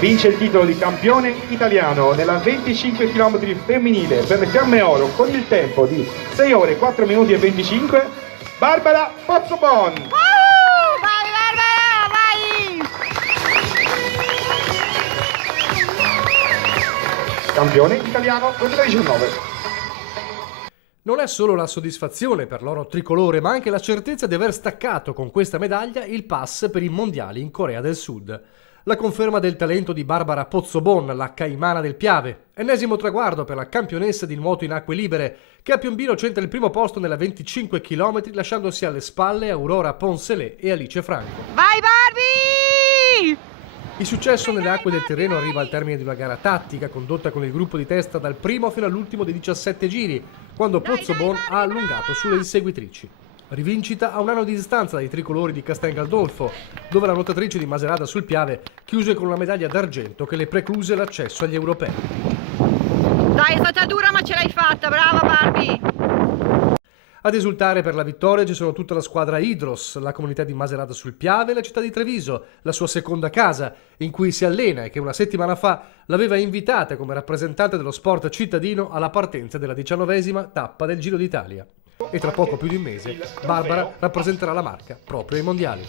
Vince il titolo di campione italiano nella 25 km femminile per le fiamme oro con il tempo di 6 ore 4 minuti e 25, Barbara Pozzobon. Vai Barbara, vai! Campione italiano 2019. Non è solo la soddisfazione per l'oro tricolore, ma anche la certezza di aver staccato con questa medaglia il pass per i mondiali in Corea del Sud. La conferma del talento di Barbara Pozzobon, la caimana del Piave. Ennesimo traguardo per la campionessa di nuoto in acque libere, che a Piombino centra il primo posto nella 25 km, lasciandosi alle spalle Aurora Poncelet e Alice Franco. Vai Barbie! Il successo nelle acque del Tirreno arriva al termine di una gara tattica condotta con il gruppo di testa dal primo fino all'ultimo dei 17 giri, quando Pozzobon ha allungato sulle inseguitrici. Rivincita a un anno di distanza dai tricolori di Castel Gandolfo, dove la nuotatrice di Macerata sul Piave chiuse con una medaglia d'argento che le precluse l'accesso agli europei. Dai, è stata dura ma ce l'hai fatta, brava Barbie! Ad esultare per la vittoria ci sono tutta la squadra Hydros, la comunità di Macerata sul Piave e la città di Treviso, la sua seconda casa, in cui si allena e che una settimana fa l'aveva invitata come rappresentante dello sport cittadino alla partenza della 19ª tappa del Giro d'Italia. E tra poco più di un mese Barbara rappresenterà la marca proprio ai mondiali.